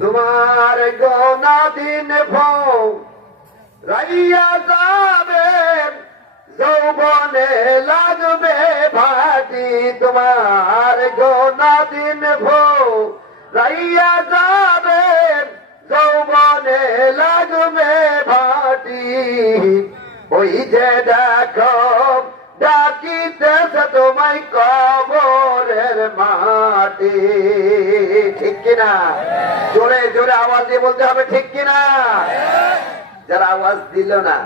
তোমার গোনা দিন ভৌ রাইয়া যাবে, যৌবনে লাগবে ভাটি। তোমার গোনা দিন ভৌ রাইয়া যাবে, যৌবনে লাগবে ভাটি। ওই যে দেখো ডাকিতেছে তোমায় কবরের মাটি। ঠিক কিনা? জোরে জোরে আওয়াজ দিয়ে বলতে হবে, ঠিক কিনা? যারা আওয়াজ দিল না,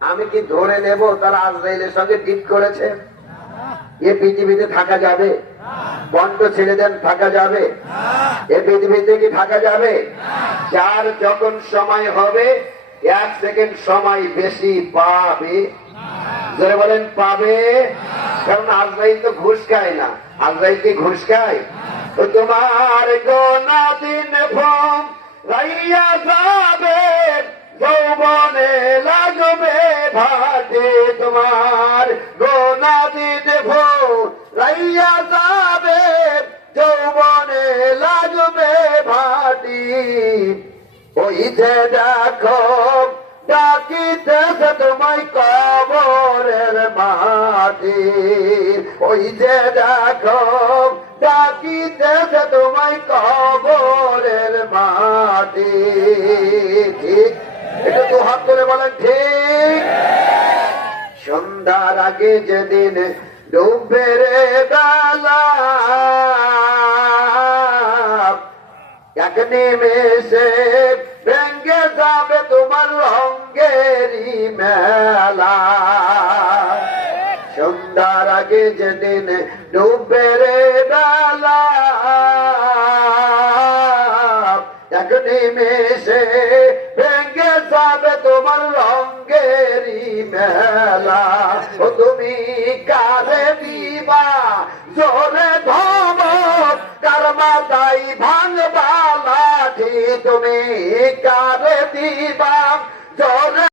আমি কি ধরে নেব তারা আজরাইলের সঙ্গে ডিট করেছে? এ পৃথিবীতে থাকা যাবে? বন্ধ ছেড়ে দেন, থাকা যাবে? এ পৃথিবীতে কি থাকা যাবে? যার যখন সময় হবে 1 সেকেন্ড সময় বেশি পাবে। যারা বলেন পাবে, কারণ আজরাইল তো ঘুষ খায় না। আজরাইল কি ঘুষ খায়? তো তোমার গোনা দিন ভোম রাইয়া যাবে, যৌবনে লাগবে ভাটে। তোমার গোনা দিন ভোম রাইয়া যাবে, যৌবনে লাগবে ভাটি। ওই যে দেখো ডাকিতেছে তোমায় কবরের মাটি। ওই যে দেখো ডাকিতেছে তোমায় কবরের মাটি। ঠিক? এটা তো হাত তুলে বলেন ঠিক। সন্ধ্যার আগে যেদিন ডুববে রে বেলা, এক নিমেষে ভেঙ্গে যাবে তোমার রঙ্গেরই মেলা। সন্ধ্যার আগে যেদিন ডুববে রে বেলা, এক নিমেষে ভেঙ্গে যাবে তোমার রঙ্গেরই মেলা। ও তুমি কারে দিবা জোরে ধমক, কার মাথায় ভাঙবা লাঠি? তুমি কারে দিবা জোরে